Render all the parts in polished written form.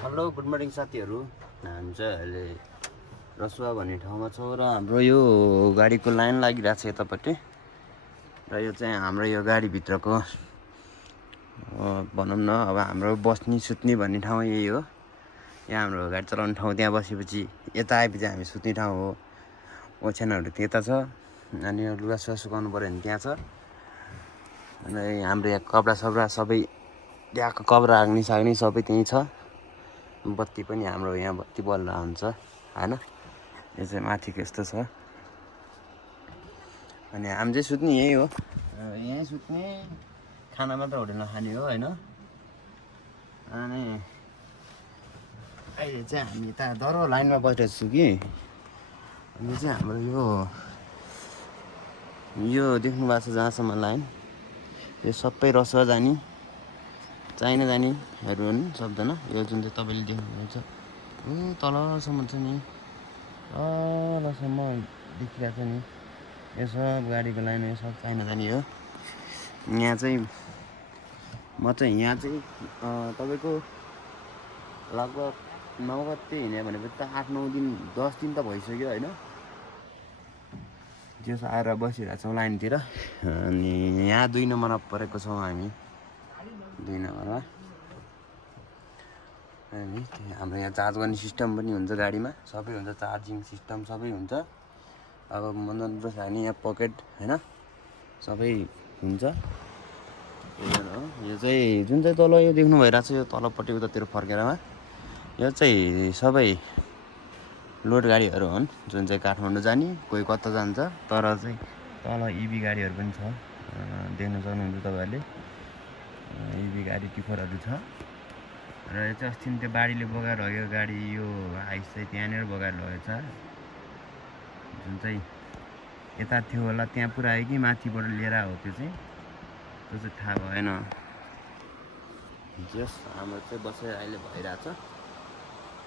Hello good morning साथीहरू। हामी चाहिँ अहिले रसुवा भन्ने ठाउँमा छौँ र हाम्रो यो गाडीको लाइन लागिरहेको छ यतापट्टि र यो चाहिँ हाम्रो यो गाडीभित्रको भनौँ न अब हाम्रो बस्ने सुत्ने भन्ने ठाउँ यही हो। यहाँ हाम्रो गाडी चलाउने ठाउँ, त्यहाँ बसेपछि यता आएपछि हामी सुत्ने ठाउँ हो। ओछ्यानहरू त्यता छ अनि यो लुगासुगा सुकाउनु पऱ्यो भने त्यहाँ छ। अनि हाम्रो यहाँ कपडा सबै त्यहाँको कपडा राख्ने साग्ने सबै त्यहीँ छ। बत्ती पनि हाम्रो यहाँ बत्ती बल्दा हुन्छ हैन। यो चाहिँ माथिको यस्तो छ अनि हामी चाहिँ सुत्ने यही हो, यहीँ सुत्ने, खाना मात्र होटेलमा खाने हो हैन। अनि अहिले चाहिँ हामी यता दरो लाइनमा बसिरहेको छु कि अनि चाहिँ हाम्रो यो देख्नु भएको छ जहाँसम्म लाइन, यो सबै रसुवा जाने चाइना जानेहरू हुन् सबजना। यो जुन चाहिँ तपाईँले देख्नुहुन्छ तलसम्म छ नि, तलसम्म देखिरहेको छ नि, यो सब गाडीको लाइन, यो सब चाइना जाने हो। यहाँ चाहिँ म चाहिँ यहाँ चाहिँ तपाईँको लगभग 9 गते हिँड्यो भनेपछि त 8-9 दिन 10 दिन त भइसक्यो होइन। त्यो आएर बसिरहेको छौँ लाइनतिर। अनि यहाँ 2 नम्बरमा परेको छौँ हामी, 2 नम्बरमा। अनि हाम्रो यहाँ चार्ज गर्ने सिस्टम पनि हुन्छ, गाडीमा सबै हुन्छ, चार्जिङ सिस्टम सबै हुन्छ। अब मनोरञ्जन खाने यहाँ पकेट होइन सबै हुन्छ। हो यो चाहिँ जुन चाहिँ तल यो देख्नु भइरहेको छ, यो तलपट्टि उतातिर फर्केरमा यो चाहिँ सबै लोड गाडीहरू हुन् जुन चाहिँ काठमाडौँ जाने, कोही कता जान्छ। तर चाहिँ तल इभी गाडीहरू पनि छ, देख्न सक्नुहुन्छ तपाईँहरूले। इभी गाडी टिफरहरू छ र यो चाहिँ अस्ति त्यो बाढीले बगाएर लगेको गाडी, यो हाइस चाहिँ त्यहाँनिर बगाएर लगेको छ। जुन चाहिँ यता थियो होला त्यहाँ पुऱ्यायो कि माथिबाट लिएर हो त्यो चाहिँ थाहा भएन। जस हाम्रो चाहिँ बसाइ अहिले भइरहेछ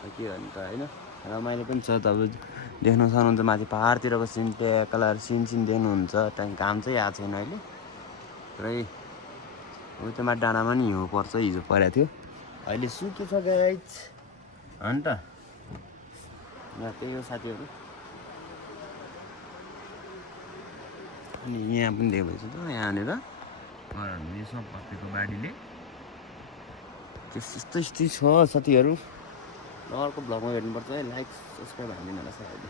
के भन्नु त होइन, रमाइलो पनि छ। तपाईँ देख्न सक्नुहुन्छ माथि पहाडतिरको सिन, कलर सिन देख्नुहुन्छ। त्यहाँदेखि घाम चाहिँ आएको छैन अहिले, पुरै उतोमा डाँडामा नि हिउँ पर्छ, हिजो परेको थियो, अहिले सुकेछ गाइज हो नि त। त्यही हो साथीहरू। अनि यहाँ पनि दिएको भएछ त यहाँनिर यो सब भत्केको बाढीले। त्यस्तै छ साथीहरू। अर्को भ्लगमा भेट्नुपर्छ है। लाइक सब्सक्राइब हालिदिनु होला साथीहरू।